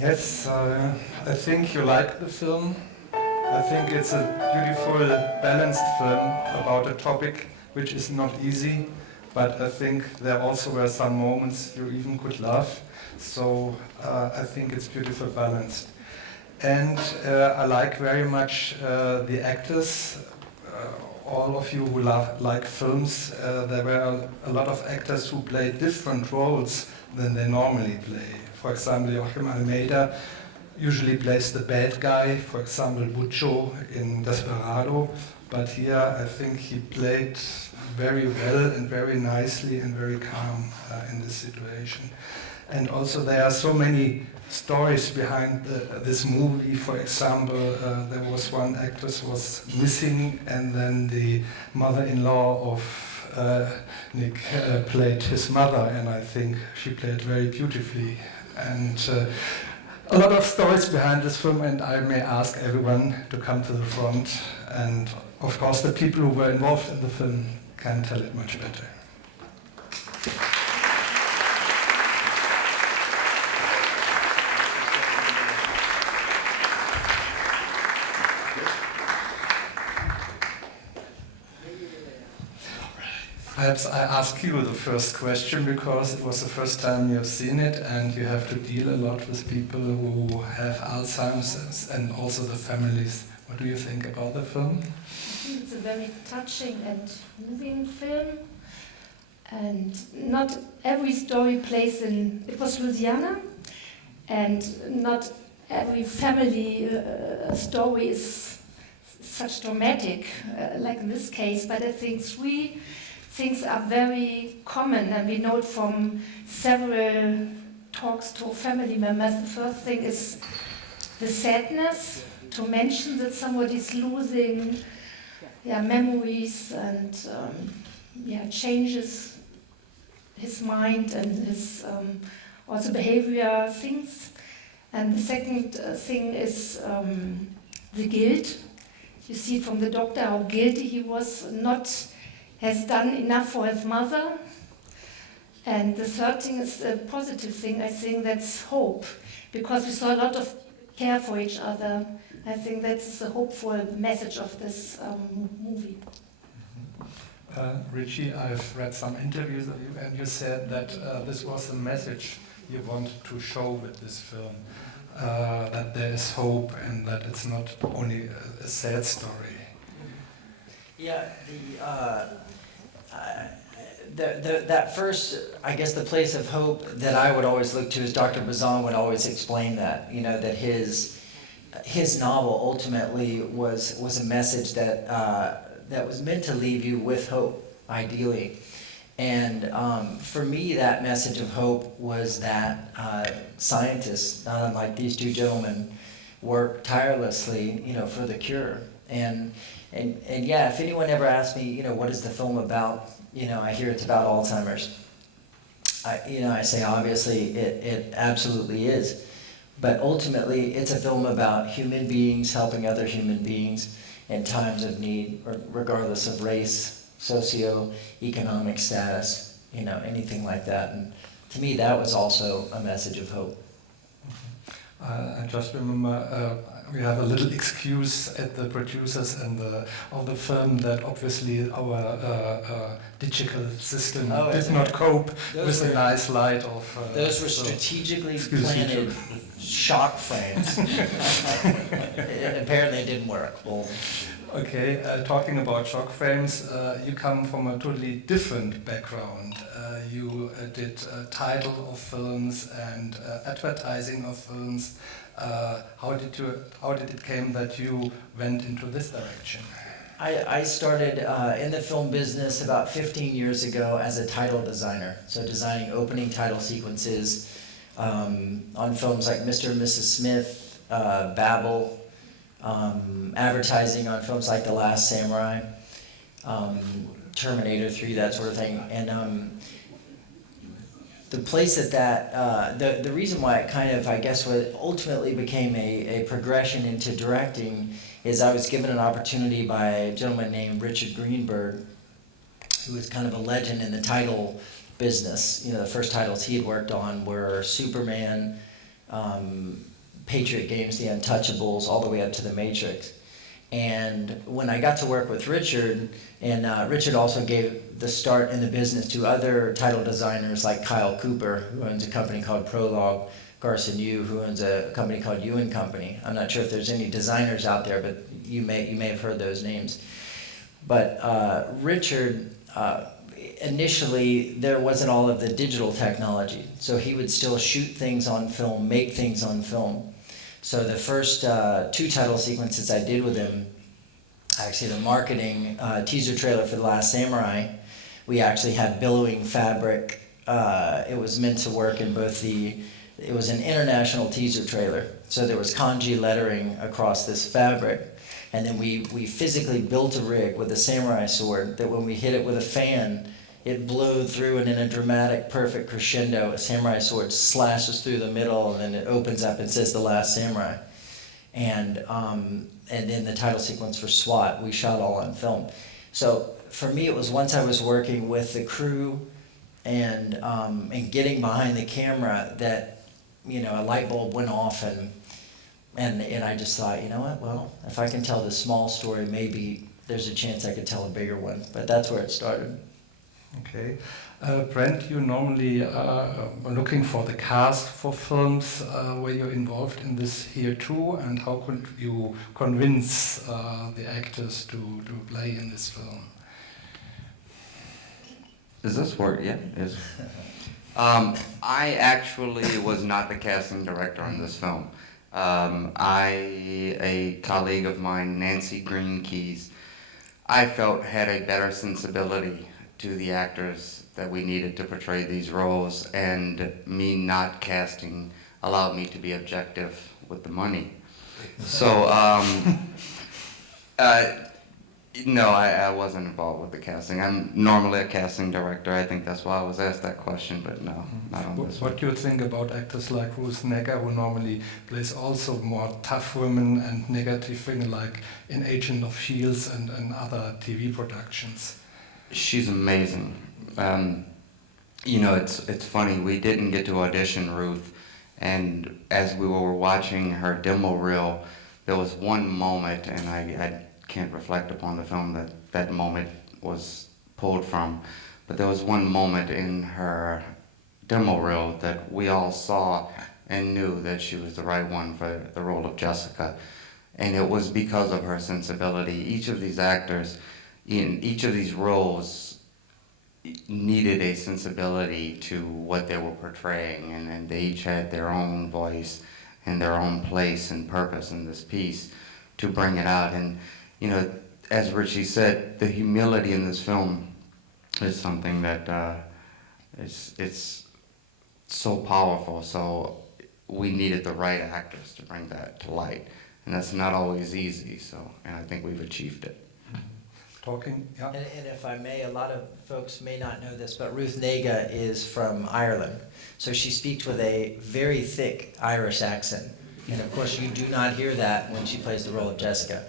Yes, I think you like the film. I think it's a beautiful, balanced film about a topic which is not easy, but I think there also were some moments you even could laugh. So I think it's beautiful balanced. And I like very much the actors. All of you who like films, there were a lot of actors who played different roles than they normally play. For example, Joachim Almeida usually plays the bad guy, for example, Buccio in Desperado, but here I think he played very well and very nicely and very calm in this situation. And also there are so many stories behind this movie. For example, there was one actress was missing, and then the mother-in-law of Nick played his mother, and I think she played very beautifully. And a lot of stories behind this film, and I may ask everyone to come to the front. And of course, the people who were involved in the film can tell it much better. Perhaps I ask you the first question because it was the first time you've seen it and you have to deal a lot with people who have Alzheimer's and also the families. What do you think about the film? I think it's a very touching and moving film. And not every story plays in, it was Louisiana, and not every family story is such dramatic, like in this case, but I think three things are very common, and we know it from several talks to family members. The first thing is the sadness, to mention that somebody's losing memories and changes his mind and his also behavior things. And the second thing is the guilt. You see from the doctor how guilty he was, has done enough for his mother. And the third thing is a positive thing. I think that's hope, because we saw a lot of care for each other. I think that's the hopeful message of this movie. Richie, I've read some interviews of you, and you said that this was the message you wanted to show with this film, that there is hope and that it's not only a sad story. Yeah, that first, I guess, the place of hope that I would always look to is Dr. Bazan would always explain that, that his novel ultimately was a message that was meant to leave you with hope, ideally. And for me, that message of hope was that scientists, not unlike these two gentlemen, work tirelessly, for the cure. And yeah, if anyone ever asks me, what is the film about? I hear it's about Alzheimer's. I say obviously it absolutely is, but ultimately it's a film about human beings helping other human beings in times of need, regardless of race, socio-economic status, anything like that. And to me, that was also a message of hope. I just remember we have a little excuse at the producers and of the film that obviously our digital system did not cope with the nice light of... those were strategically planted shock frames. Apparently it didn't work. Well, okay, talking about shock frames, you come from a totally different background. You did title of films and advertising of films. How did it came that you went into this direction? I started in the film business about 15 years ago as a title designer, so designing opening title sequences on films like Mr. and Mrs. Smith, Babel, advertising on films like The Last Samurai, Terminator 3, that sort of thing. And the place the reason why it kind of, I guess, what ultimately became a progression into directing is I was given an opportunity by a gentleman named Richard Greenberg, who is kind of a legend in the title business. The first titles he had worked on were Superman, Patriot games, The Untouchables, all the way up to The Matrix. And when I got to work with Richard, and Richard also gave the start in the business to other title designers like Kyle Cooper, who owns a company called Prologue, Garson Yu, who owns a company called Yu and Company. I'm not sure if there's any designers out there, but you may have heard those names. But Richard, initially, there wasn't all of the digital technology, so he would still shoot things on film, make things on film. So the first 2 title sequences I did with him, actually the marketing teaser trailer for The Last Samurai, we actually had billowing fabric. It was meant to work in both it was an international teaser trailer, so there was kanji lettering across this fabric. And then we physically built a rig with a samurai sword that when we hit it with a fan, it blowed through, and in a dramatic, perfect crescendo, a samurai sword slashes through the middle, and then it opens up and says The Last Samurai. And then the title sequence for SWAT, we shot all on film. So for me, it was once I was working with the crew and getting behind the camera that, you know, a light bulb went off, and I just thought, you know what, well, if I can tell this small story, maybe there's a chance I could tell a bigger one. But that's where it started. Okay. Brent, you normally are looking for the cast for films. Were you involved in this here too? And how could you convince the actors to play in this film? Does this work? Yeah, it is. I actually was not the casting director on this film. A colleague of mine, Nancy Green Keys, I felt had a better sensibility to the actors that we needed to portray these roles, and me not casting allowed me to be objective with the money. So, no, I wasn't involved with the casting. I'm normally a casting director. I think that's why I was asked that question, but no, not on this one. What do you think about actors like Ruth Negga, who normally plays also more tough women and negative things like in Agent of S.H.I.E.L.D. and other TV productions? She's amazing. You know, it's funny, we didn't get to audition Ruth, and as we were watching her demo reel, there was one moment, and I can't reflect upon the film that moment was pulled from, but there was one moment in her demo reel that we all saw and knew that she was the right one for the role of Jessica, and it was because of her sensibility. Each of these actors in each of these roles needed a sensibility to what they were portraying, and they each had their own voice and their own place and purpose in this piece to bring it out. And you know, as Richie said, the humility in this film is something that it's so powerful. So we needed the right actors to bring that to light, and that's not always easy. So, and I think we've achieved it. Yeah. And if I may, a lot of folks may not know this, but Ruth Negga is from Ireland. So she speaks with a very thick Irish accent. And of course, you do not hear that when she plays the role of Jessica.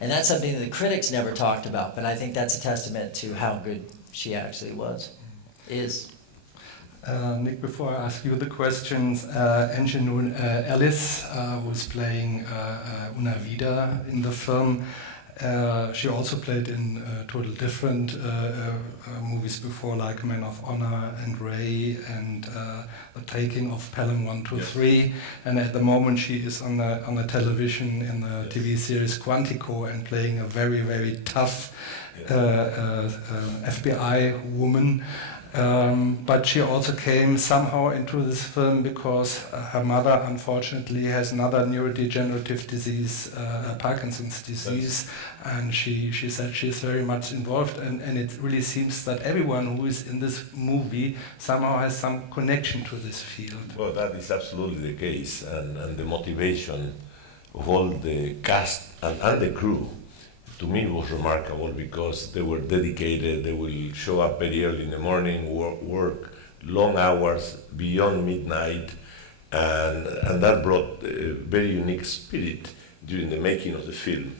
And that's something that the critics never talked about, but I think that's a testament to how good she actually is. Nick, before I ask you the questions, Angelou Ellis, who's playing Una Vida in the film, she also played in total different movies before, like Men of Honor and Ray and The Taking of Pelham 123. And at the moment she is on the television in the TV series Quantico and playing a very, very tough FBI woman. But she also came somehow into this film because her mother, unfortunately, has another neurodegenerative disease, Parkinson's disease, and she said she's very much involved, and it really seems that everyone who is in this movie somehow has some connection to this field. Well, that is absolutely the case, and the motivation of all the cast and the crew to me was remarkable because they were dedicated. They will show up very early in the morning, work long hours beyond midnight, and that brought a very unique spirit during the making of the film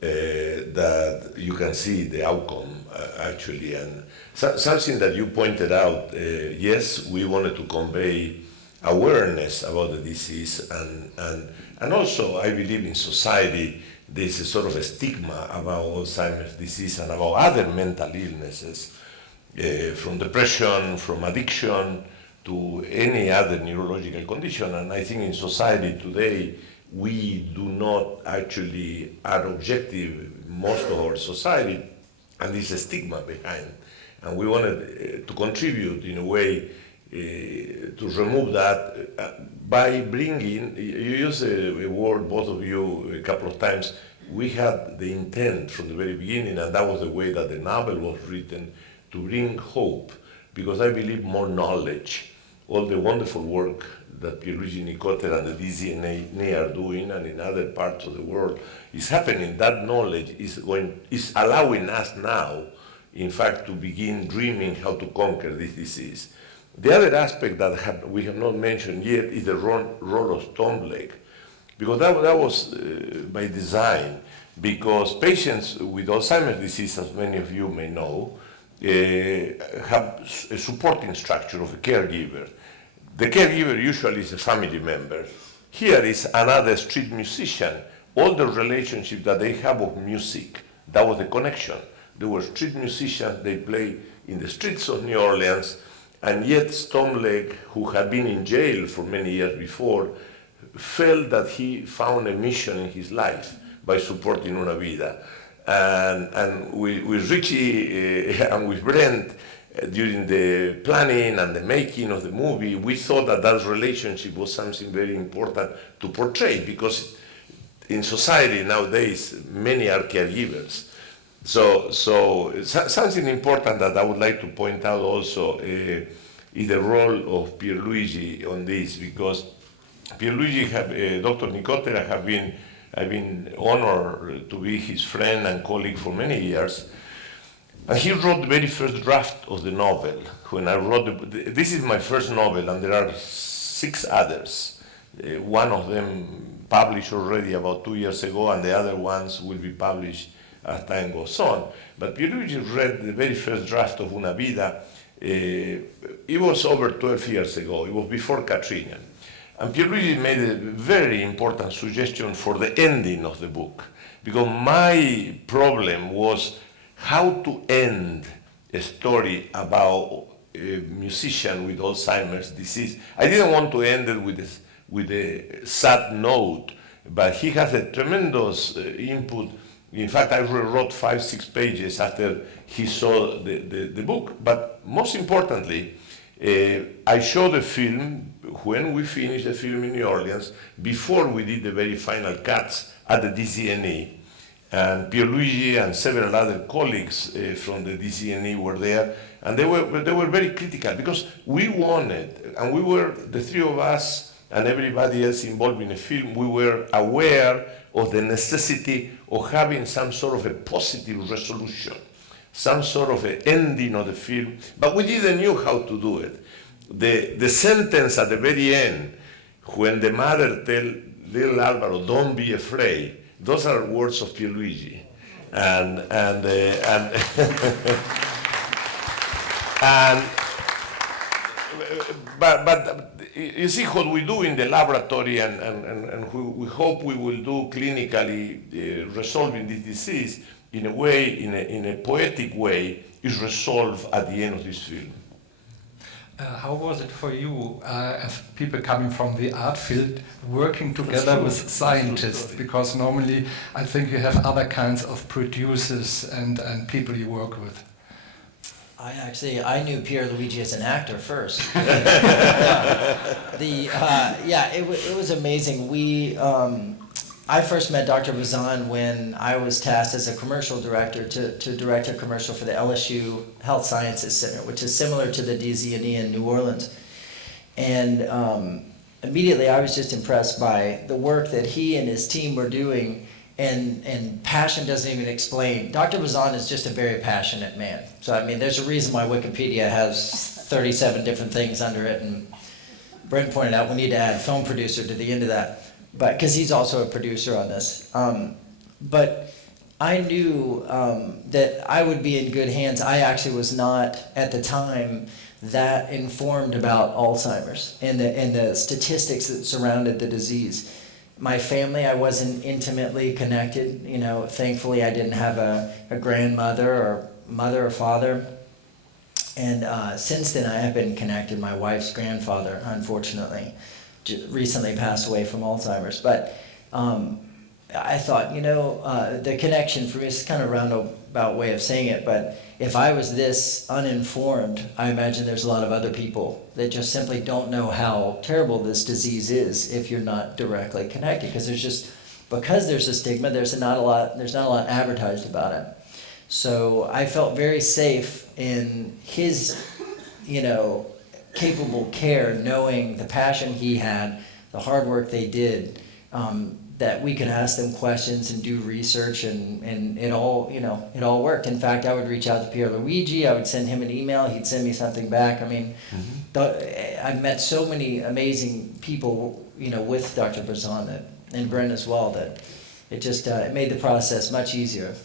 that you can see the outcome actually. And something that you pointed out, yes, we wanted to convey awareness about the disease, and also I believe in society there's a sort of a stigma about Alzheimer's disease and about other mental illnesses, from depression, from addiction, to any other neurological condition. And I think in society today, we do not actually are objective, most of our society, and there's a stigma behind. And we wanted to contribute in a way to remove that by bringing, you use a word, both of you, a couple of times. We had the intent from the very beginning, and that was the way that the novel was written, to bring hope, because I believe more knowledge, all the wonderful work that Pierluigi, Nicotera, and the DZNA are doing, and in other parts of the world, is happening. That knowledge is allowing us now, in fact, to begin dreaming how to conquer this disease. The other aspect that we have not mentioned yet is the role of stomach leg, because that was by design, because patients with Alzheimer's disease, as many of you may know, have a supporting structure of a caregiver. The caregiver usually is a family member. Here is another street musician. All the relationship that they have with music, that was the connection. They were street musicians, they play in the streets of New Orleans, and yet Stomleg, who had been in jail for many years before, felt that he found a mission in his life by supporting Una Vida. And with Richie and with Brent, during the planning and the making of the movie, we thought that that relationship was something very important to portray, because in society nowadays, many are caregivers. So something important that I would like to point out also is the role of Pierluigi on this, because Pierluigi, Dr. Nicotera, I've been honored to be his friend and colleague for many years. And he wrote the very first draft of the novel. When I wrote, this is my first novel, and there are 6 others. One of them published already about 2 years ago, and the other ones will be published as time goes on. But Pierluigi read the very first draft of Una Vida. It was over 12 years ago. It was before Katrina. And Pierluigi made a very important suggestion for the ending of the book, because my problem was how to end a story about a musician with Alzheimer's disease. I didn't want to end it with a sad note, but he has a tremendous input. In fact, I wrote 5-6 pages after he saw the book. But most importantly, I showed the film when we finished the film in New Orleans, before we did the very final cuts at the DZNA. And Pierluigi and several other colleagues from the DZNA were there, and they were very critical, because we wanted, and we were, the 3 of us and everybody else involved in the film, we were aware of the necessity of having some sort of a positive resolution, some sort of an ending of the film, but we didn't know how to do it. The sentence at the very end, when the mother tells little Alvaro, "Don't be afraid," those are words of Pierluigi. But you see what we do in the laboratory, and we hope we will do clinically, resolving this disease in a way, in a poetic way, is resolved at the end of this film. How was it for you, as people coming from the art field, working together with scientists? Because normally I think you have other kinds of producers and people you work with. I knew Pierluigi as an actor first. It was amazing. I first met Dr. Bazan when I was tasked as a commercial director to direct a commercial for the LSU Health Sciences Center, which is similar to the DZNE in New Orleans. And immediately I was just impressed by the work that he and his team were doing, and passion doesn't even explain. Dr. Bazan is just a very passionate man. So I mean, there's a reason why Wikipedia has 37 different things under it, and Brent pointed out we need to add film producer to the end of that. But because he's also a producer on this. But I knew that I would be in good hands. I actually was not, at the time, that informed about Alzheimer's and the statistics that surrounded the disease. My family, I wasn't intimately connected. You know, thankfully I didn't have a grandmother or mother or father. And since then I have been connected. My wife's grandfather, unfortunately, recently passed away from Alzheimer's. But I thought, you know, the connection for me is kind of a roundabout way of saying it, but if I was this uninformed, I imagine there's a lot of other people that just simply don't know how terrible this disease is if you're not directly connected, because there's a stigma, there's not a lot advertised about it. So I felt very safe in his, you know, capable care, knowing the passion he had, the hard work they did, that we could ask them questions and do research, and it all, you know, it all worked. In fact, I would reach out to Pierluigi, I would send him an email, he'd send me something back. I mean, I've met so many amazing people, you know, with Dr. Bazan and Brent as well, that it just it made the process much easier.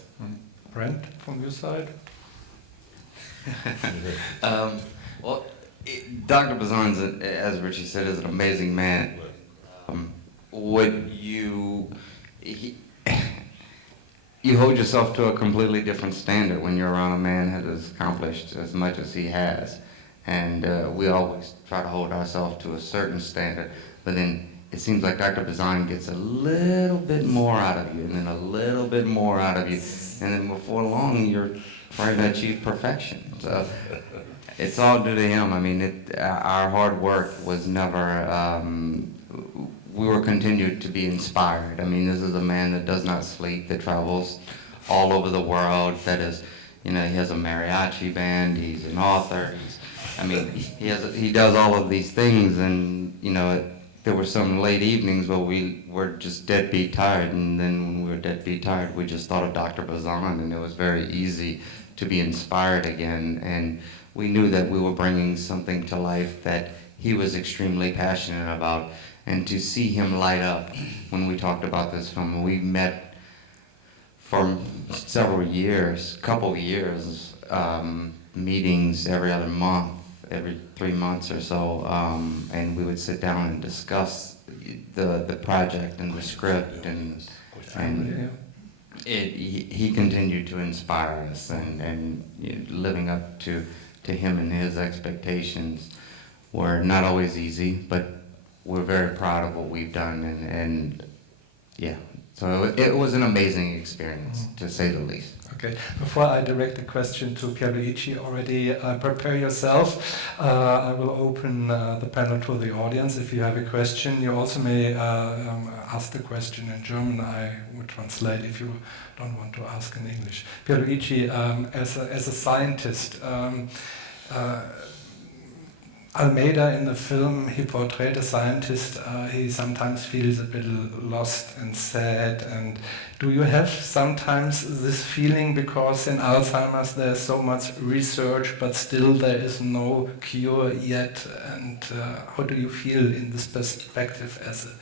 Brent, from your side? Well, Dr. Bazan, as Richie said, is an amazing man. You hold yourself to a completely different standard when you're around a man who has accomplished as much as he has. And we always try to hold ourselves to a certain standard, but then it seems like Dr. Bazan gets a little bit more out of you, and then a little bit more out of you, and then before long you're trying to achieve perfection. So it's all due to him. I mean, our hard work was never, we were continued to be inspired. I mean, this is a man that does not sleep, that travels all over the world, that is, you know, he has a mariachi band, he's an author, he does all of these things, and, you know, there were some late evenings where we were just deadbeat tired, and then when we were deadbeat tired, we just thought of Dr. Bazan, and it was very easy to be inspired again, and we knew that we were bringing something to life that he was extremely passionate about. And to see him light up when we talked about this film, we met for several years, meetings every other month, every 3 months or so, and we would sit down and discuss the project and the script, and he continued to inspire us, and you know, living up to him and his expectations were not always easy, but we're very proud of what we've done, and yeah, so it was an amazing experience, to say the least. Okay, before I direct the question to Pierluigi, already prepare yourself. I will open the panel to the audience. If you have a question, you also may ask the question in German. I will translate if you don't want to ask in English. Pierluigi, as a scientist, Almeida in the film, he portrayed a scientist, he sometimes feels a bit lost and sad, and do you have sometimes this feeling, because in Alzheimer's there's so much research but still there is no cure yet, and how do you feel in this perspective as a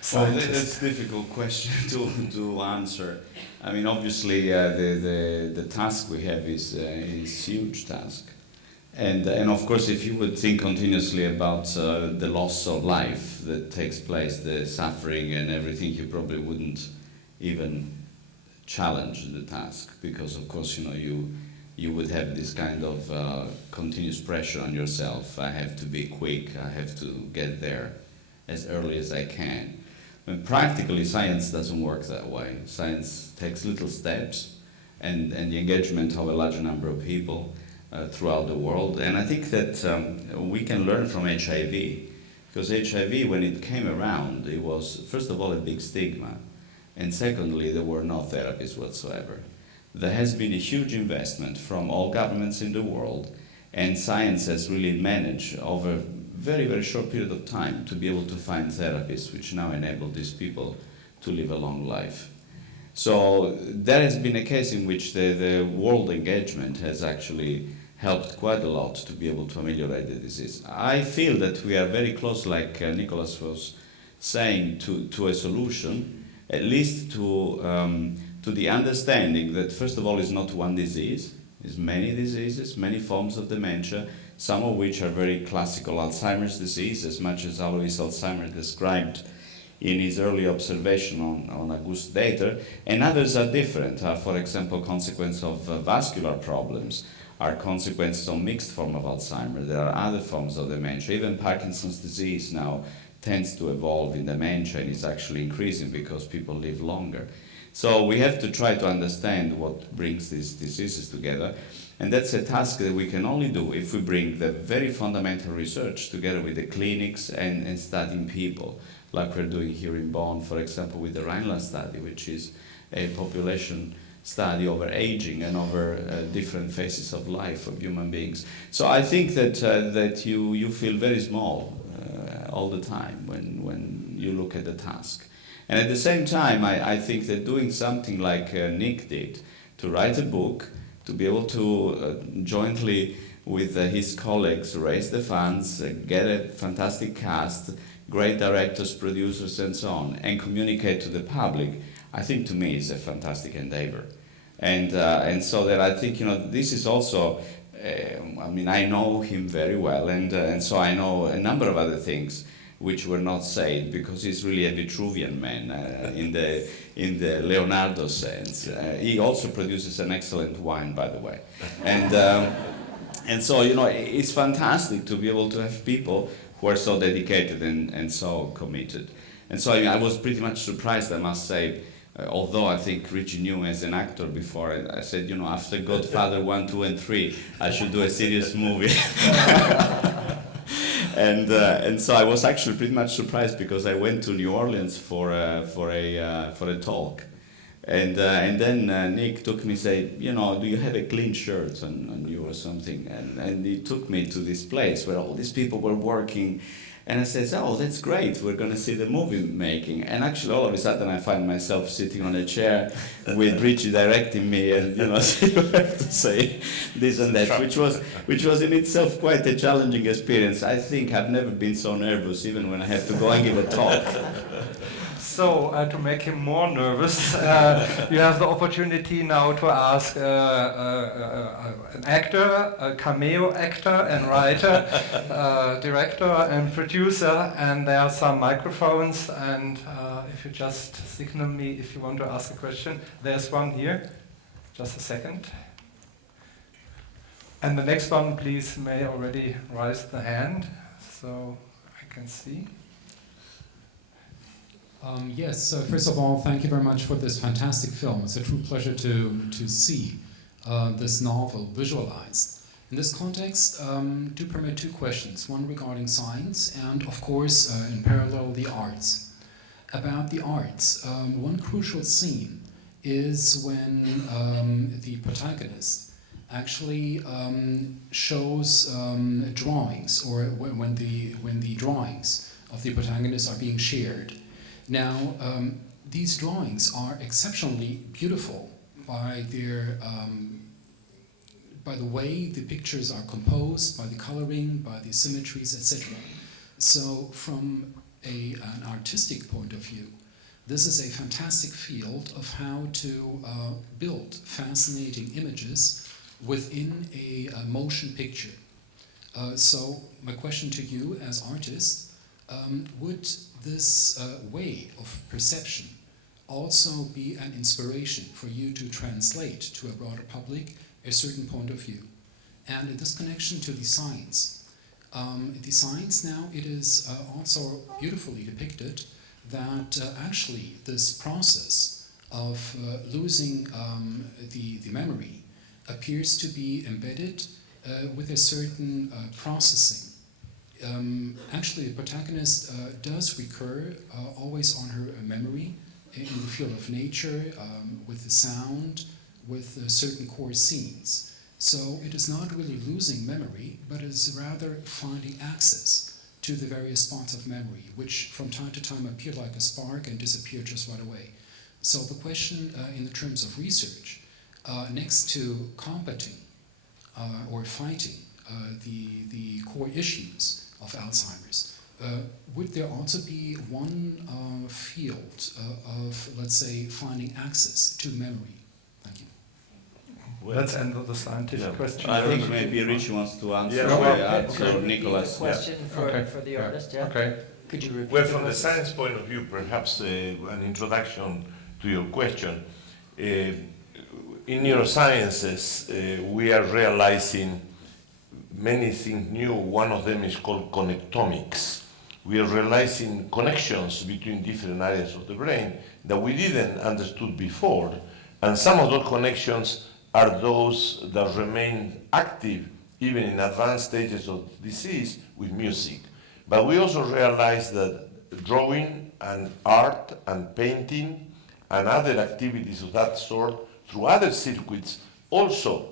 scientist? Well, that's a difficult question to answer. I mean, obviously the task we have is a huge task. And of course, if you would think continuously about the loss of life that takes place, the suffering and everything, you probably wouldn't even challenge the task, because of course, you know, you would have this kind of continuous pressure on yourself. I have to be quick, I have to get there as early as I can. But practically, science doesn't work that way. Science takes little steps, and the engagement of a larger number of people throughout the world. And I think that we can learn from HIV, because HIV, when it came around, it was, first of all, a big stigma, and secondly, there were no therapies whatsoever. There has been a huge investment from all governments in the world, and science has really managed over a very, very short period of time to be able to find therapies which now enable these people to live a long life. So there has been a case in which the world engagement has actually helped quite a lot to be able to ameliorate the disease. I feel that we are very close, like Nicolas was saying, to a solution, at least to the understanding that, first of all, it's not one disease, it's many diseases, many forms of dementia. some of which are very classical Alzheimer's disease, as much as Alois Alzheimer described in his early observation on August Dater, and others are different. For example, consequence of vascular problems are consequences of mixed form of Alzheimer. There are other forms of dementia. Even Parkinson's disease now tends to evolve in dementia and is actually increasing because people live longer. So we have to try to understand what brings these diseases together, and that's a task that we can only do if we bring the very fundamental research together with the clinics and studying people, like we're doing here in Bonn, for example, with the Rhineland study, which is a population study over aging and over different phases of life of human beings. So I think that you feel very small all the time when you look at the task. And at the same time, I think that doing something like Nick did, to write a book, to be able to jointly with his colleagues raise the funds, get a fantastic cast, great directors, producers, and so on, and communicate to the public, I think to me is a fantastic endeavor. And so that I think, this is also, I know him very well, and so I know a number of other things which were not said, because he's really a Vitruvian man in the Leonardo sense. He also produces an excellent wine, by the way. And so, it's fantastic to be able to have people who are so dedicated and so committed. And so I was pretty much surprised, I must say, although I think Richie knew me as an actor before. I said, after Godfather 1, 2, and 3, I should do a serious movie. And so I was actually pretty much surprised, because I went to New Orleans for a talk, and then Nick took me, say, do you have a clean shirt on you or something? And he took me to this place where all these people were working, and I said, oh, that's great, we're going to see the movie making. And actually all of a sudden I find myself sitting on a chair with Richie directing me, and so you have to say this and that, which was in itself quite a challenging experience. I think I've never been so nervous, even when I have to go and give a talk. So, to make him more nervous, you have the opportunity now to ask an actor, a cameo actor and writer, director and producer, and there are some microphones, and if you just signal me if you want to ask a question. There's one here. Just a second. And the next one, please, may already raise the hand, so I can see. Yes, so first of all, thank you very much for this fantastic film. It's a true pleasure to see this novel visualized. In this context, do permit two questions, one regarding science and, of course, in parallel, the arts. About the arts, one crucial scene is when the protagonist actually shows drawings, or when the drawings of the protagonist are being shared. Now, these drawings are exceptionally beautiful by their, by the way the pictures are composed, by the coloring, by the symmetries, etc. So, from an artistic point of view, this is a fantastic field of how to build fascinating images within a motion picture. So, my question to you as artists, would this way of perception also be an inspiration for you to translate to a broader public a certain point of view? And in this connection to the science now, it is also beautifully depicted that actually this process of losing the memory appears to be embedded with a certain processing. Actually, the protagonist does recur always on her memory in the field of nature, with the sound, with certain core scenes. So it is not really losing memory, but it is rather finding access to the various spots of memory, which from time to time appear like a spark and disappear just right away. So the question in the terms of research, next to combating or fighting the core issues of Alzheimer's, would there also be one field of, let's say, finding access to memory? Thank you. Well, Let's end with the scientific Yeah. question. I think first. maybe Richie wants to answer. Yeah, or well, answer Could you repeat Nicolas. the question Okay. for the Yeah. artist? Yeah. Okay. Could you repeat Well, the from the question? science point of view, perhaps an introduction to your question. In neurosciences, we are realizing many things new. One of them is called connectomics. We are realizing connections between different areas of the brain that we didn't understood before. And some of those connections are those that remain active even in advanced stages of disease with music. But we also realize that drawing and art and painting and other activities of that sort through other circuits also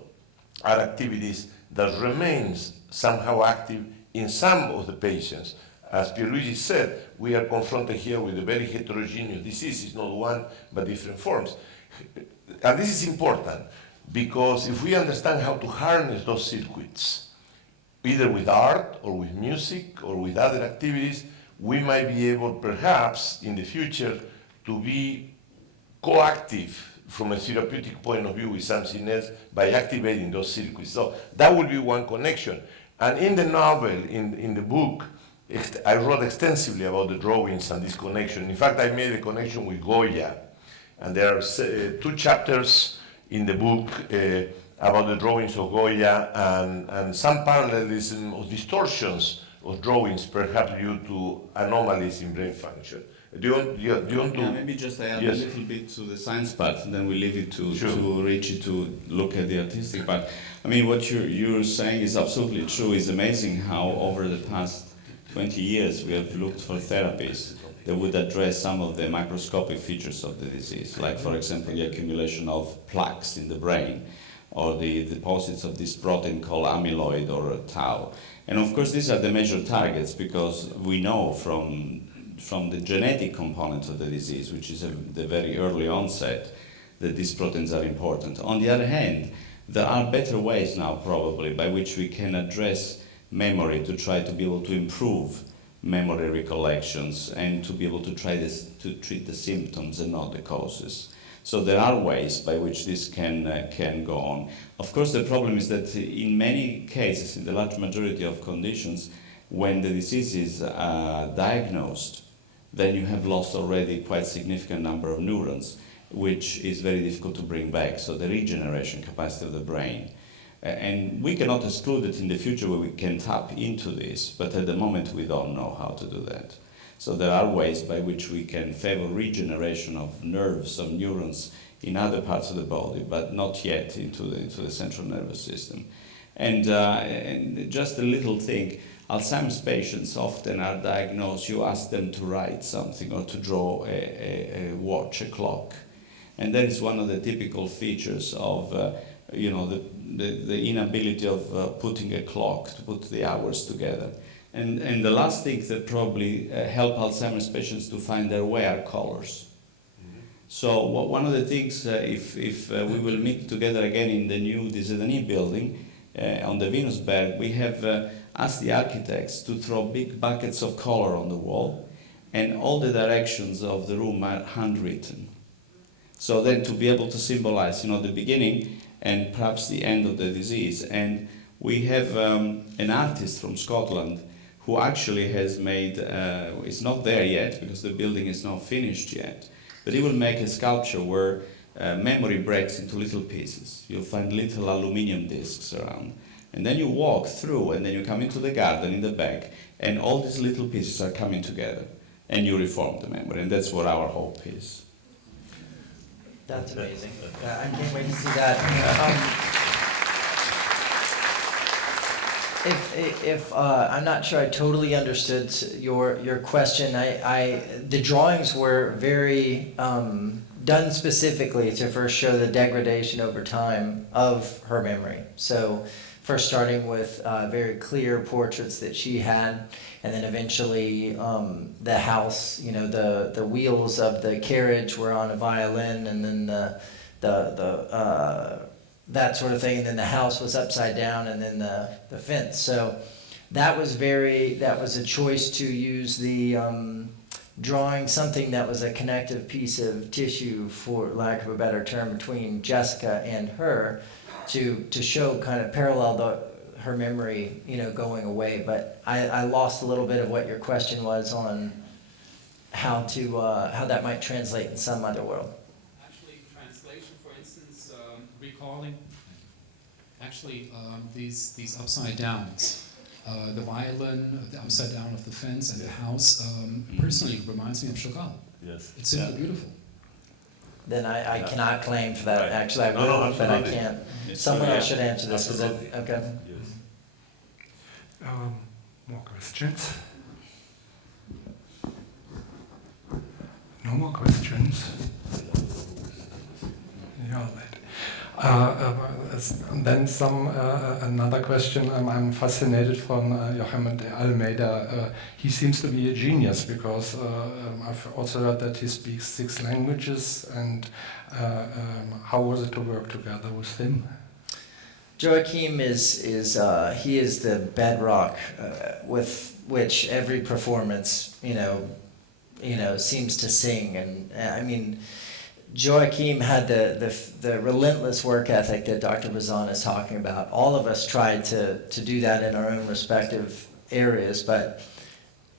are activities that remains somehow active in some of the patients. As Pierluigi said, we are confronted here with a very heterogeneous disease. It's not one, but different forms. And this is important because if we understand how to harness those circuits, either with art or with music or with other activities, we might be able perhaps in the future to be co-active from a therapeutic point of view with something else by activating those circuits. So that would be one connection. And in the novel, in the book, I wrote extensively about the drawings and this connection. In fact, I made a connection with Goya. And there are 2 chapters in the book about the drawings of Goya and some parallelism of distortions of drawings, perhaps due to anomalies in brain function. Do you want to? Yeah, maybe just add Yes. a little bit to the science part, and then we leave it to, Sure. to Richie to look at the artistic part. I mean, what you're saying is absolutely true. It's amazing how over the past 20 years we have looked for therapies that would address some of the microscopic features of the disease, like, for example, the accumulation of plaques in the brain, or the deposits of this protein called amyloid or tau. And of course, these are the major targets because we know from the genetic component of the disease, which is the very early onset, that these proteins are important. On the other hand, there are better ways now probably by which we can address memory to try to be able to improve memory recollections and to be able to try to treat the symptoms and not the causes. So there are ways by which this can go on. Of course, the problem is that in many cases, in the large majority of conditions, when the disease is diagnosed, then you have lost already quite significant number of neurons, which is very difficult to bring back. So the regeneration capacity of the brain. And we cannot exclude it in the future where we can tap into this, but at the moment we don't know how to do that. So there are ways by which we can favor regeneration of nerves, of neurons in other parts of the body, but not yet into the central nervous system. And just a little thing, Alzheimer's patients often are diagnosed, you ask them to write something or to draw a watch, a clock. And that is one of the typical features of the inability of putting a clock, to put the hours together. And the last thing that probably help Alzheimer's patients to find their way are colors. So one of the things, if we will meet together again in the new Desidani building on the Venusberg, we have asked the architects to throw big buckets of color on the wall, and all the directions of the room are handwritten. So then to be able to symbolize, the beginning and perhaps the end of the disease. And we have an artist from Scotland who actually has made, it's not there yet because the building is not finished yet, but he will make a sculpture where memory breaks into little pieces. You'll find little aluminum discs around. And then you walk through and then you come into the garden in the back and all these little pieces are coming together and you reform the memory. And that's what our hope is. That's amazing. I can't wait to see that. If I'm not sure I totally understood your question. The drawings were very done specifically to first show the degradation over time of her memory. So first starting with very clear portraits that she had, and then eventually the house, the wheels of the carriage were on a violin, and then the that sort of thing, and then the house was upside down, and then the fence. So that was a choice to use the drawing something that was a connective piece of tissue, for lack of a better term, between Jessica and her, to show kind of parallel her memory, going away. But I lost a little bit of what your question was on how that might translate in some other world. Actually, translation, for instance, recalling. Actually, these upside downs, the violin, the upside down of the fence and the house, personally reminds me of Chagall. Yes. It's simply beautiful. Then I cannot claim for that. Right. Actually, I No, will, but I absolutely. can't. It's Someone really- else should answer this. Absolutely. Okay. Yes. More questions? No more questions? Yeah, then another question. I'm fascinated from Joachim de Almeida. He seems to be a genius because I've also heard that he speaks 6 languages. And how was it to work together with him? Joachim is the bedrock with which every performance seems to sing. And I mean, Joachim had the relentless work ethic that Dr. Bazan is talking about. All of us tried to do that in our own respective areas, but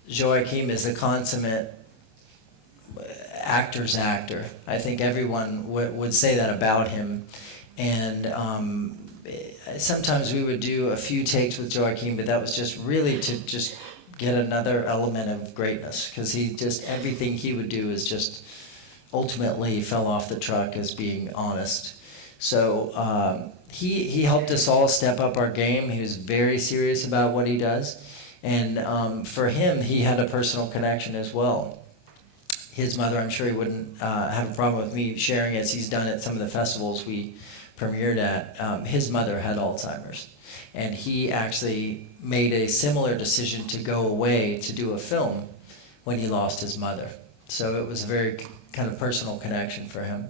Joachim is a consummate actor's actor. I think everyone would say that about him. And sometimes we would do a few takes with Joachim, but that was just really to just get another element of greatness, because everything he would do is just ultimately fell off the truck as being honest. So he helped us all step up our game. He was very serious about what he does. And for him, he had a personal connection as well. His mother, I'm sure he wouldn't have a problem with me sharing, as he's done at some of the festivals we premiered at. His mother had Alzheimer's. And he actually made a similar decision to go away to do a film when he lost his mother. So it was a very kind of personal connection for him.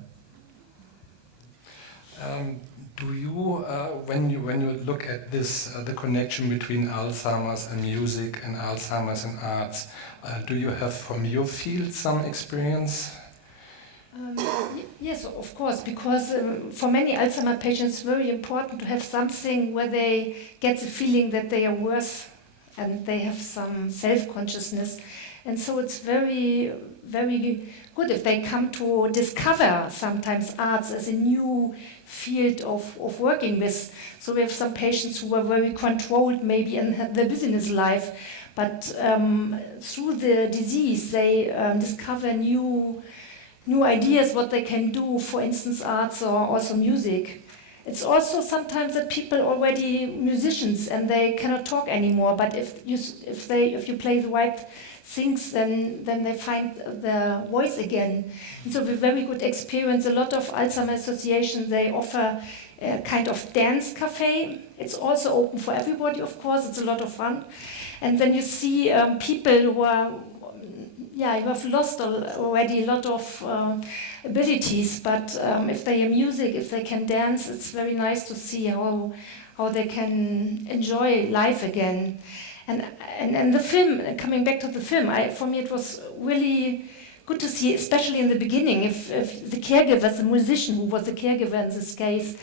Do you, when you look at this, the connection between Alzheimer's and music and Alzheimer's and arts, do you have from your field some experience? Yes, of course, because for many Alzheimer patients, it's very important to have something where they get the feeling that they are worth and they have some self-consciousness. And so it's very, very good if they come to discover sometimes arts as a new field of working with. So we have some patients who were very controlled maybe in their business life, but through the disease they discover new ideas what they can do, for instance arts or also music. It's also sometimes that people already musicians and they cannot talk anymore, but if you play the right things, then they find their voice again. And so with very good experience, a lot of Alzheimer's associations, they offer a kind of dance cafe. It's also open for everybody, of course, it's a lot of fun. And then you see people who have lost already a lot of abilities, but if they have music, if they can dance, it's very nice to see how they can enjoy life again. And the film, coming back to the film, for me it was really good to see, especially in the beginning, if the caregiver, the musician who was the caregiver in this case,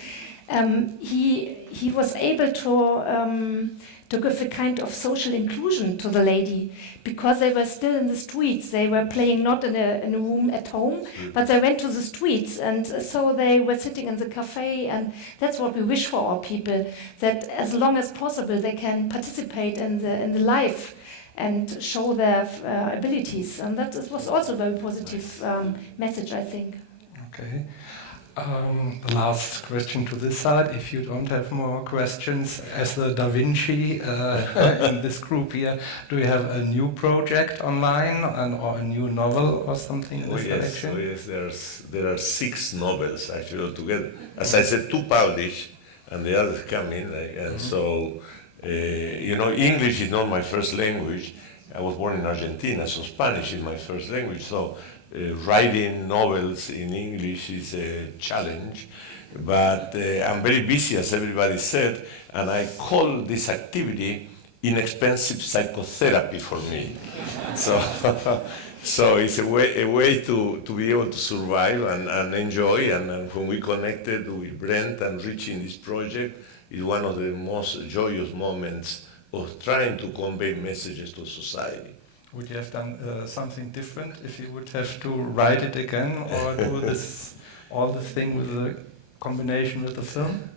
he was able to give a kind of social inclusion to the lady, because they were still in the streets. They were playing not in a room at home, but they went to the streets, and so they were sitting in the cafe, and that's what we wish for our people, that as long as possible they can participate in the life and show their abilities, and that was also a very positive message, I think. Okay. The last question to this side, if you don't have more questions, as the Da Vinci in this group here, do you have a new project online or a new novel or something in this direction? Oh yes, there are 6 novels actually altogether. As I said, 2 published and the others coming, and so, English is not my first language. I was born in Argentina, so Spanish is my first language, so writing novels in English is a challenge, but I'm very busy, as everybody said, and I call this activity inexpensive psychotherapy for me. So, so it's a way to be able to survive and enjoy. And when we connected with Brent and Richie in this project, it's one of the most joyous moments of trying to convey messages to society. Would you have done something different if you would have to write it again or do this all the thing with the combination with the film?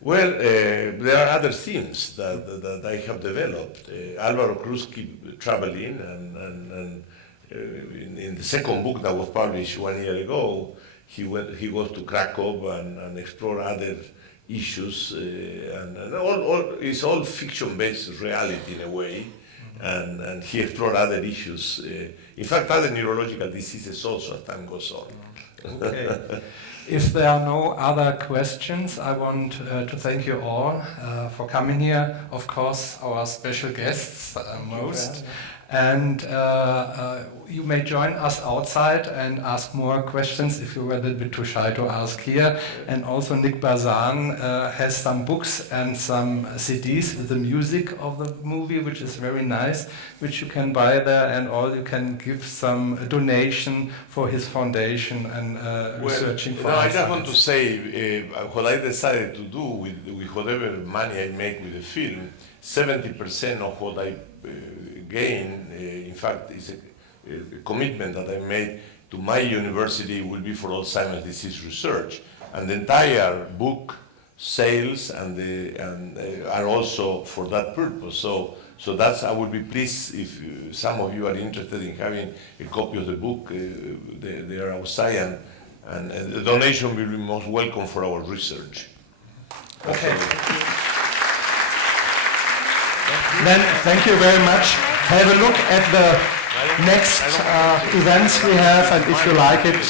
Well, there are other themes that I have developed. Alvaro Cruz keep traveling, and in the second book that was published 1 year ago, he goes to Krakow and explore other issues, and it's all fiction-based reality in a way, and he explored other issues. In fact, other neurological diseases also as time goes on. Okay. If there are no other questions, I want to thank you all for coming here. Of course, our special guests most. And you may join us outside and ask more questions if you were a little bit too shy to ask here. And also Nick Bazan has some books and some CDs with the music of the movie, which is very nice, which you can buy there, and all you can give some donation for his foundation and researching for I just want to say what I decided to do with whatever money I make with the film, 70% of what I gain, in fact, is a commitment that I made to my university will be for Alzheimer's disease research, and the entire book sales are also for that purpose. So that's, I would be pleased if some of you are interested in having a copy of the book. They are outside, and the donation will be most welcome for our research. Okay. Then thank you very much. Have a look at the next events we have, and if you like it,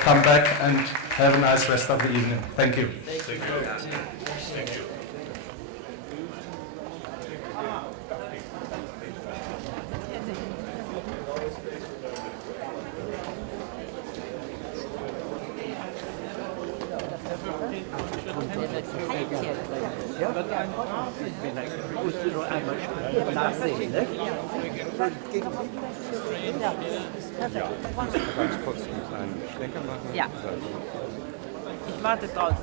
come back and have a nice rest of the evening. Thank you. Thank you. Thank you. Ja. Ich warte draußen.